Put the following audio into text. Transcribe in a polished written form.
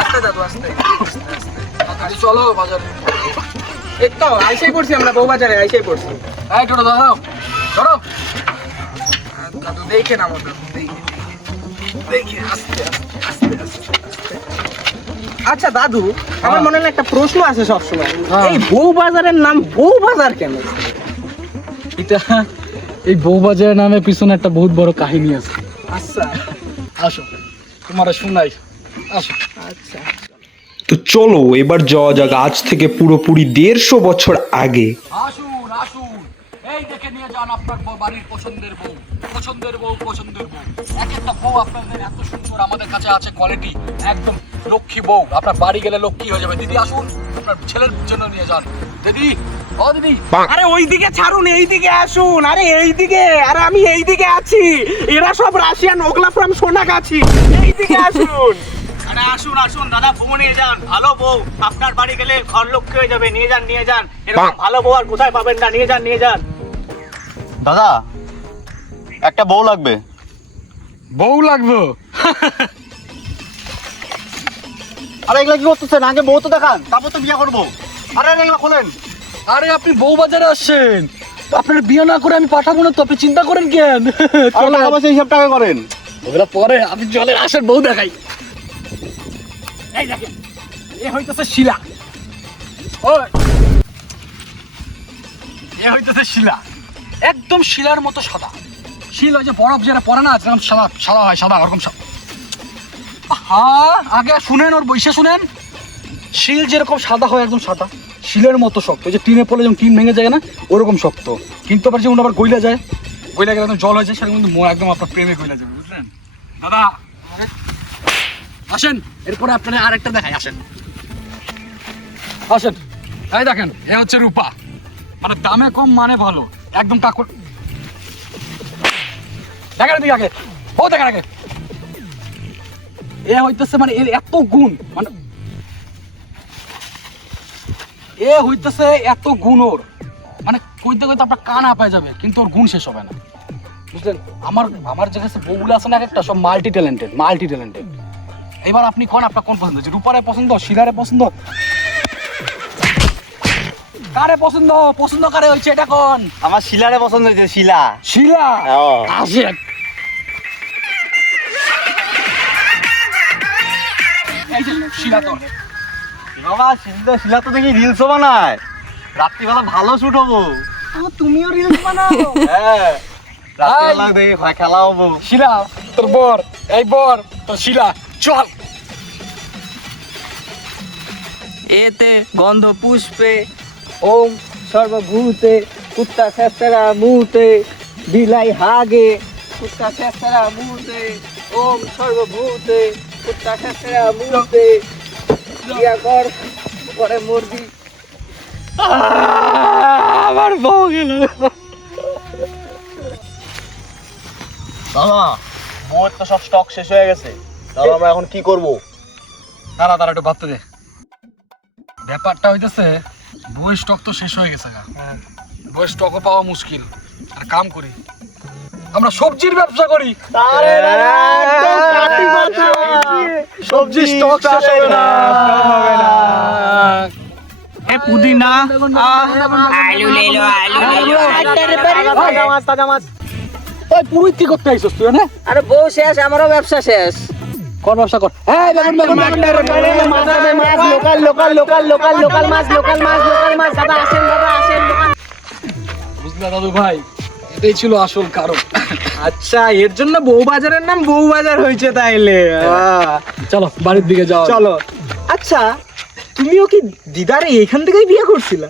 আস্তে দাদু আস্তে আস্তে চলো বাজারে। এই তো আইসাই পড়ছি আমরা, বউ বাজারে আইসাই পড়ছি। এই টোটো দাও ধরো দাদু, দেখে নামো দাদু, দেখে আস্তে আস্তে আস্তে আস্তে। আচ্ছা দাদু, আমার মনে হয় একটা প্রশ্ন আছে সবসময়, এই বউ বাজারের নাম বউ বাজার কেন? এটা এই বউবাজারের নামে পিছনে একটা বহুত বড় কাহিনী আছে। আচ্ছা আসো তোমারে শোনাই, আসো। আচ্ছা তো চলো এবার যাওয়া যাক আজ থেকে পুরোপুরি 150 বছর আগে। আসুন আসুন, এই দেখে নিয়ে যান আপনার বাড়ির পছন্দের বউ, পছন্দের বউ, পছন্দের বউ। এক একটা বউ আপনাদের এত সুন্দর আমাদের কাছে আছে, কোয়ালিটি একদম লক্ষ্মী বউ। আপনার বাড়ি গেলে লক্ষ্মী হয়ে যাবে। দিদি আসুন, আপনার ছেলের জন্য নিয়ে যান। দিদি, ও দিদি। আরে ওইদিকে ছাড়ুন, এইদিকে আসুন। আরে এইদিকে, আরে আমি এইদিকে আছি। এরা সব রাশিয়ান ওগলা ফ্রম সোনাগাছি। এইদিকে আসুন। আরে আসুন আসুন দাদা, বউ নিয়ে যান। ভালো বউ আপনার বাড়ি গেলে ঘর লক্ষ্মী হয়ে যাবে। নিয়ে যান নিয়ে যান, এরকম ভালো বউ আর কোথায় পাবেন না। নিয়ে যান নিয়ে যান। দাদা একটা বউ লাগবে। বউ লাগবে? আরে এগুলা কি করতেছেন? আগে বউ তো দেখান, তারপর তো বিয়ে করবো। আরে এগুলো খোলেন। আরে আপনি বউ বাজারে আসছেন, আপনার বিয়ে না করে আমি পাঠাবো না তো, আপনি চিন্তা করেন কেন? আরে টাকা পয়সা হিসাব টাকা করেন। ওগুলা পরে, আপনি চলে আসেন, বউ দেখাই। এই দেখেন, এ হইতেছে শিলা। ওই এ হইতেছে শিলা, একদম শিলার মতো সাদা। শিল ওই যে বরফ যারা পরে না, যেরকম সাদা সাদা হয়, সাদা ওরকম সাদা। হ্যাঁ, আগে শুনেন, ওর বৈশে শুনেন। শিল যেরকম সাদা হয়, একদম সাদা, শিলের মতো শক্ত। ওই যে টিনে পড়লে যেমন টিন ভেঙে যায় না, ওরকম শক্ত। কিন্তু আবার যেমন আবার গইলা যায়, গইলা গেলে একদম জল হয়ে যায়, সেটা কিন্তু একদম আপনার প্রেমে গইলা যাবে, বুঝলেন দাদা? আসেন, এরপরে আপনারা আরেকটা দেখাই, আসেন আসেন। এই দেখেন, এ হচ্ছে রূপা, মানে দামে কম মানে ভালো, একদম কাকুর। দেখেন এদিকে আগে, ও দেখেন আগে। এ হইতেছে মানে এর এত গুণ, মানে এ হইতেছে এত গুণ ওর, মানে কইতে কইতে আপনার কান হাঁপায় যাবে, কিন্তু ওর গুণ শেষ হবে না, বুঝলেন? আমার যে কাছে বউগুলো আছে না, একটা সব মাল্টি ট্যালেন্টেড। এবার আপনি কোন, আপনার কোন পছন্দ হচ্ছে? রূপারে পছন্দ, শিলারে পছন্দ, কারে পছন্দ কারে হয়েছে এটা কোন? আমার শিলারে পছন্দ হয়েছে। শিলা শিলা আসে। এই যে শিলা তো বাবা, শিলা তো দেখি রিলসও বানায়। রাত্রিবেলা ভালো শুট হবো। তুমিও রিলস বানাও? হ্যাঁ, রাত্রিবেলা দেখি খেলা হবো। শিলা তোর বর, এই বর তোর শিলা, চল। এতে গন্ধ পুষ্পে ওম সর্বভূতে, কুত্তা শেষরা মুতে, বিলাই হাগে, কুত্তা শেষরা মুতে, ওম সর্বভূতে, কুত্তা শেষরা মুতে, বিয়া কর পরে মরবি। আমার বউ গেল। দাদা, বউয়ের তো সব স্টক শেষ হয়ে গেছে। তাহলে আমরা এখন কি করবো? তারা একটু ভাবতে দে। ব্যাপারটা হইতেছে, বই স্টক তো শেষ হয়ে গেছে গা, বই স্টকও পাওয়া মুশকিল। আর কাম করি, আমরা সবজির ব্যবসা করি। সবজি স্টক শেষ হবে না। পুদিনা, আলু লেলো, আলু লেলো। তাজা মাছ। ওই পুরুষ কি করতে আইছস তুই? না আরে বউ শেষ, আমারও ব্যবসা শেষ। কর, ব্যবসা কর। এই বেগুন লোকাল মাছ। দাদা আসেন, বুঝলা দাদু ভাই, এটাই ছিল আসল কারণ। আচ্ছা, এর জন্য বউ বাজারের নাম বউ বাজার হয়েছে তাইলে? চলো বাড়ির দিকে যাও। চলো। আচ্ছা, তুমিও কি দিদারে এখান থেকেই বিয়ে করছিলা?